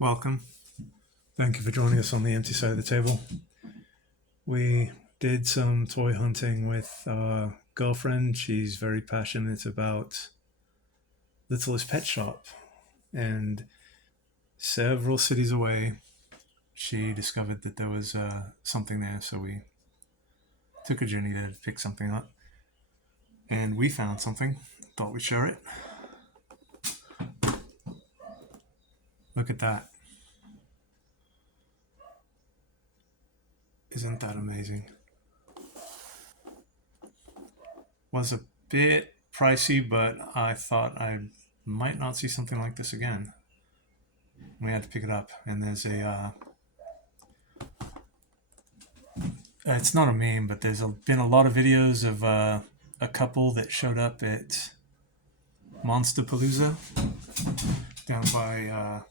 Welcome. Thank you for joining us on the empty side of the table. We did some toy hunting with our girlfriend. She's very passionate about Littlest Pet Shop, and several cities away, she discovered that there was something there, so we took a journey there to pick something up. And we found something. Thought we'd share it. Look at that. Isn't that amazing? Was a bit pricey, but I thought I might not see something like this again. We had to pick it up, and there's it's not a meme, but there's been a lot of videos of a couple that showed up at Monsterpalooza down by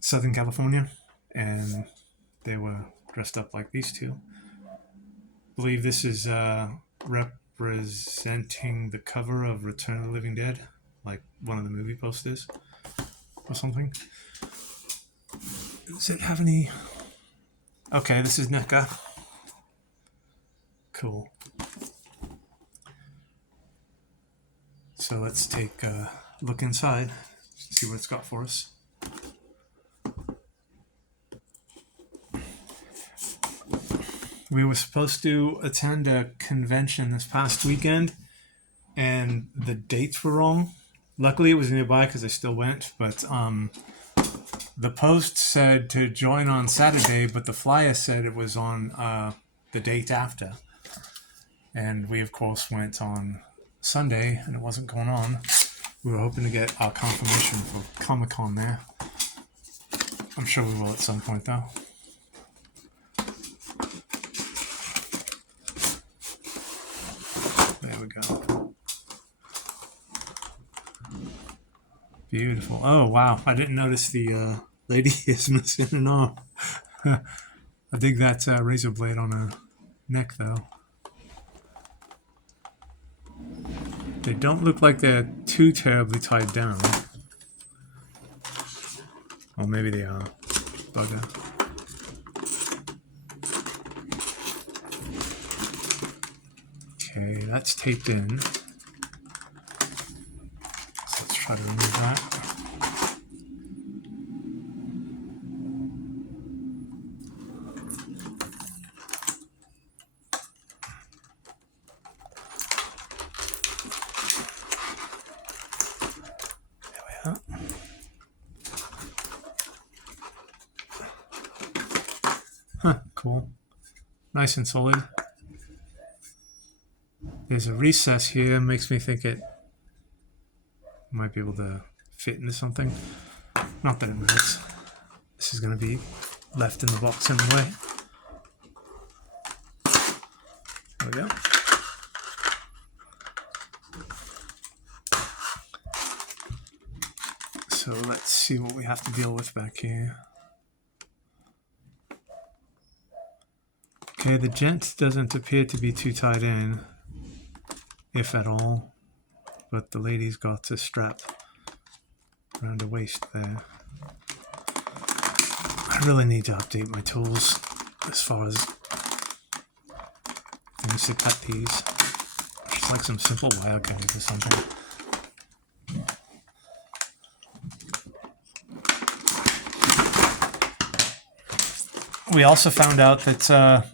Southern California, and they were dressed up like these two. I believe this is representing the cover of Return of the Living Dead, like one of the movie posters or something. Does it have any? Okay, this is NECA. Cool. So let's take a look inside, see what it's got for us. We were supposed to attend a convention this past weekend, and the dates were wrong. Luckily, it was nearby because I still went, but the post said to join on Saturday, but the flyer said it was on the date after. And we, of course, went on Sunday, and it wasn't going on. We were hoping to get our confirmation for Comic-Con there. I'm sure we will at some point, though. There we go. Beautiful. Oh, wow. I didn't notice the lady is missing an arm. I dig that razor blade on her neck, though. They don't look like they're too terribly tied down. Or maybe they are. Bugger. Okay, that's taped in. So let's try to remove that. There we are. Huh, cool. Nice and solid. There's a recess here, makes me think it might be able to fit into something. Not that it matters. This is going to be left in the box anyway. There we go. So let's see what we have to deal with back here. Okay, the gent doesn't appear to be too tied in, if at all, but the lady's got a strap around her waist there. I really need to update my tools as far as things to cut these. Just like some simple wire cutters or something. We also found out that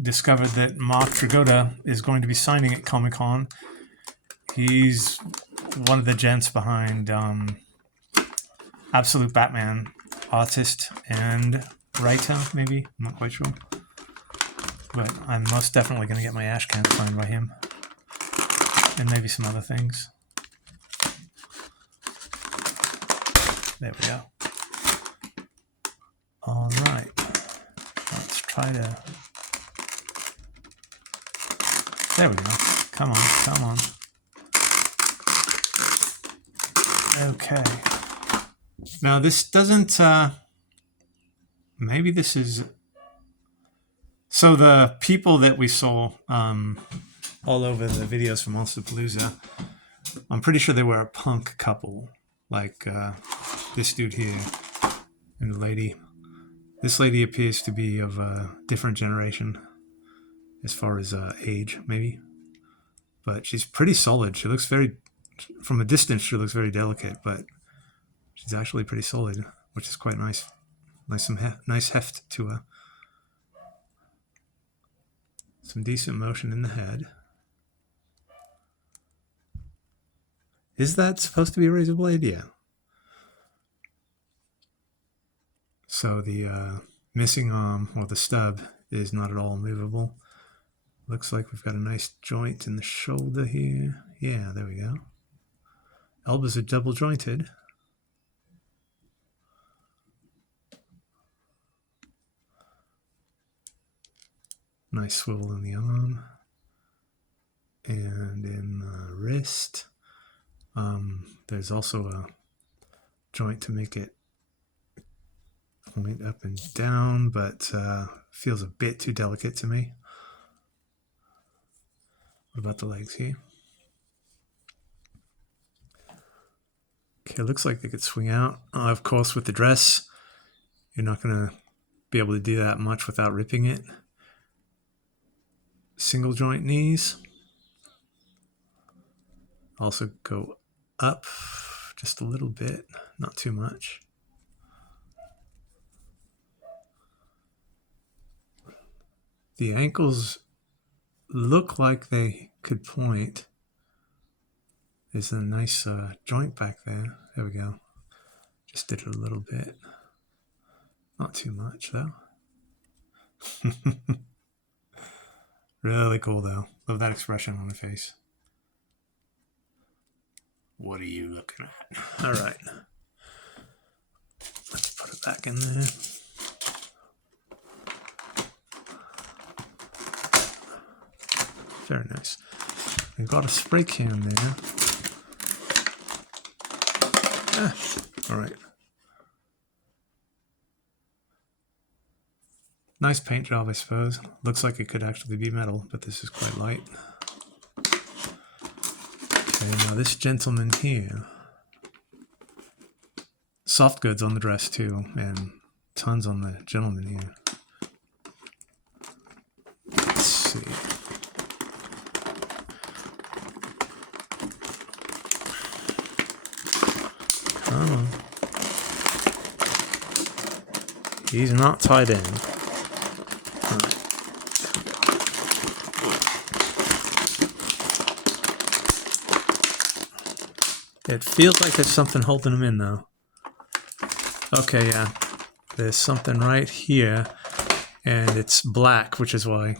discovered that Mark Tragoda is going to be signing at Comic-Con. He's one of the gents behind Absolute Batman, artist and writer, maybe. I'm not quite sure. But I'm most definitely going to get my ash can signed by him. And maybe some other things. There we go. Alright. Let's try to... There we go. Come on, come on. Okay. Now this doesn't, maybe this is, so the people that we saw all over the videos from Monsterpalooza, I'm pretty sure they were a punk couple. Like, this dude here and the lady. This lady appears to be of a different generation as far as age, maybe. But she's pretty solid. She looks very, from a distance, she looks very delicate, but she's actually pretty solid, which is quite nice. Nice heft to her. Some decent motion in the head. Is that supposed to be a razor blade? Yeah. So the missing arm, or the stub, is not at all movable. Looks like we've got a nice joint in the shoulder here. Yeah, there we go. Elbows are double jointed. Nice swivel in the arm. And in the wrist. There's also a joint to make it point up and down, but feels a bit too delicate to me. What about the legs here? Okay, looks like they could swing out. Of course, with the dress, you're not going to be able to do that much without ripping it. Single joint knees. Also go up just a little bit, not too much. The ankles look like they could point. There's a nice joint back there. There we go. Just did it a little bit. Not too much though. Really cool though. Love that expression on the face. What are you looking at? All right. Let's put it back in there. Very nice. We've got a spray can there. All right. Nice paint job, I suppose. Looks like it could actually be metal, but this is quite light. Okay, now this gentleman here. Soft goods on the dress too, and tons on the gentleman here. Let's see. Come on. He's not tied in. Right. It feels like there's something holding him in though. Okay, yeah. There's something right here, and it's black, which is why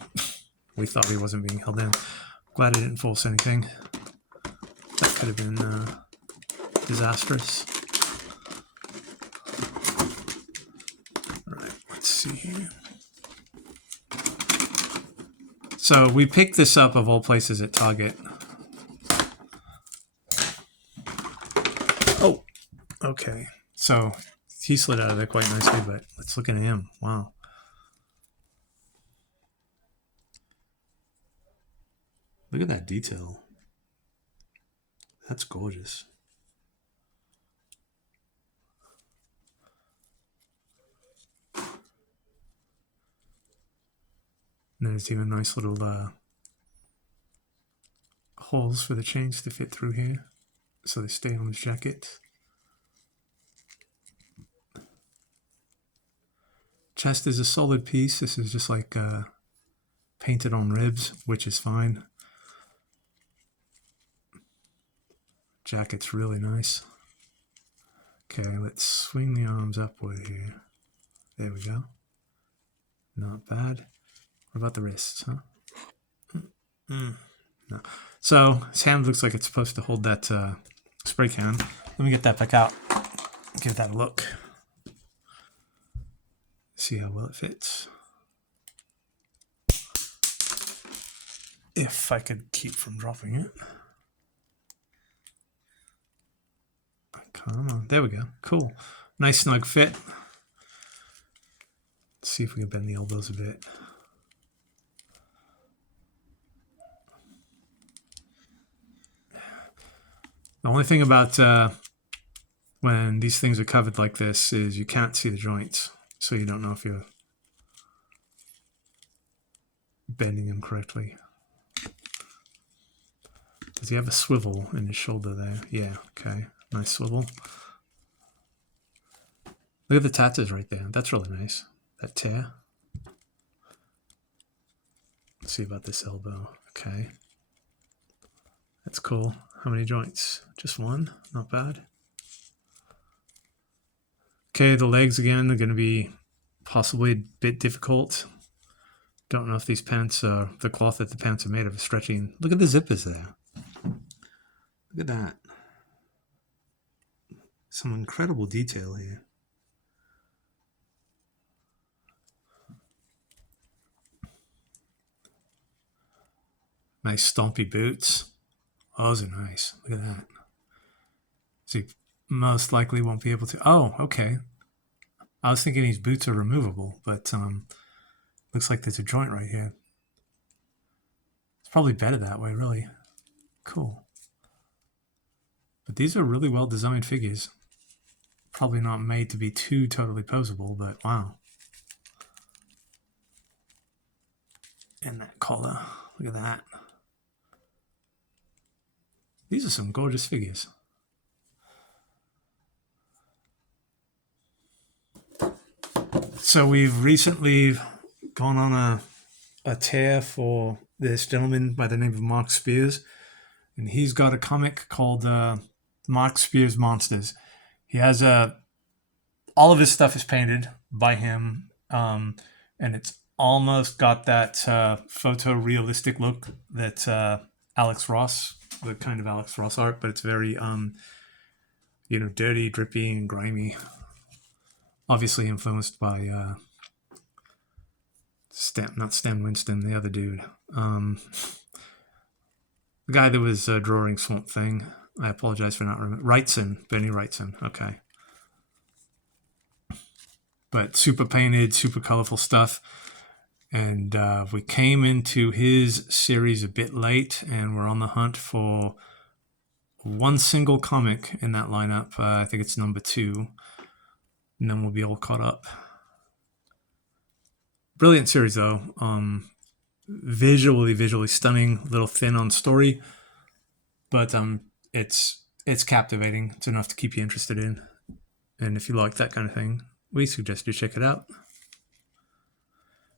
we thought he wasn't being held in. Glad it didn't force anything. That could have been disastrous. Alright, let's see here. So we picked this up, of all places, at Target. Oh, okay. So he slid out of there quite nicely, but let's look at him. Wow. Look at that detail. That's gorgeous. And there's even nice little holes for the chains to fit through here, so they stay on his jacket. Chest is a solid piece. This is just like painted on ribs, which is fine. Jacket's really nice. Okay, let's swing the arms upward here. There we go. Not bad. What about the wrists, huh? No. So his hand looks like it's supposed to hold that spray can. Let me get that back out. Give that a look. See how well it fits. If I could keep from dropping it. Come on. There we go. Cool. Nice snug fit. Let's see if we can bend the elbows a bit. The only thing about when these things are covered like this is you can't see the joints, so you don't know if you're bending them correctly. Does he have a swivel in his shoulder there? Yeah, okay. Nice swivel. Look at the tattoos right there. That's really nice. That tear. Let's see about this elbow. Okay. That's cool. How many joints? Just one? Not bad. Okay, the legs again are going to be possibly a bit difficult. Don't know if these pants are, the cloth that the pants are made of is stretching. Look at the zippers there. Look at that. Some incredible detail here. Nice stompy boots. Oh, those are nice. Look at that. So you most likely won't be able to. Oh, okay. I was thinking these boots are removable, but looks like there's a joint right here. It's probably better that way, really. Cool. But these are really well designed figures. Probably not made to be too totally posable, but wow. And that collar. Look at that. These are some gorgeous figures. So we've recently gone on a tear for this gentleman by the name of Mark Spears, and he's got a comic called Mark Spears Monsters. He has all of his stuff is painted by him, and it's almost got that photorealistic look that Alex Ross, the kind of Alex Ross art, but it's very dirty, drippy, and grimy. Obviously influenced by not Stan Winston, the other dude. The guy that was drawing Swamp Thing. I apologize for not remembering. Benny Wrightson. Okay. But super painted, super colorful stuff. And we came into his series a bit late, and we're on the hunt for one single comic in that lineup. I think it's number 2. And then we'll be all caught up. Brilliant series, though. Visually stunning. A little thin on story, but it's captivating. It's enough to keep you interested in. And if you like that kind of thing, we suggest you check it out.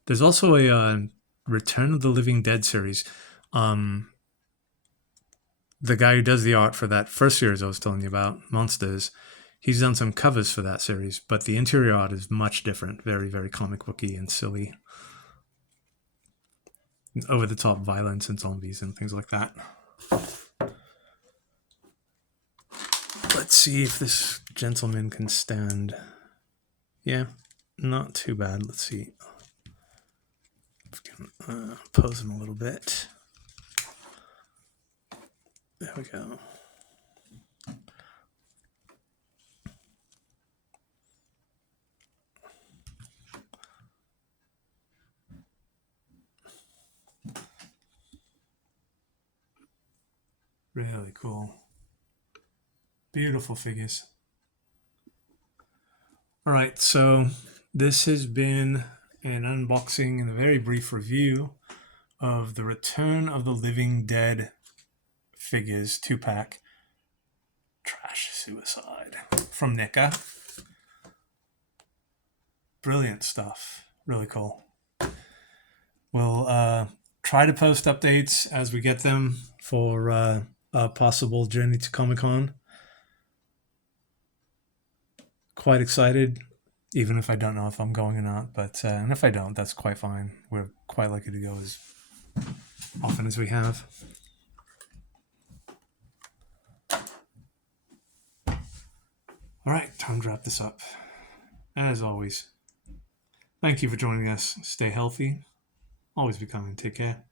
There's also a Return of the Living Dead series. The guy who does the art for that first series I was telling you about, Monsters, he's done some covers for that series, but the interior art is much different. Very, very comic booky and silly. Over-the-top violence and zombies and things like that. Let's see if this gentleman can stand. Yeah, not too bad. Let's see. Pose him a little bit. There we go. Really cool. Beautiful figures. All right, so this has been an unboxing and a very brief review of the Return of the Living Dead figures 2-pack. Trash Suicide from NECA. Brilliant stuff. Really cool. We'll try to post updates as we get them for a possible journey to Comic-Con. Quite excited, even if I don't know if I'm going or not. But and if I don't, that's quite fine. We're quite lucky to go as often as we have. All right, time to wrap this up. As always, thank you for joining us. Stay healthy. Always be kind. Take care.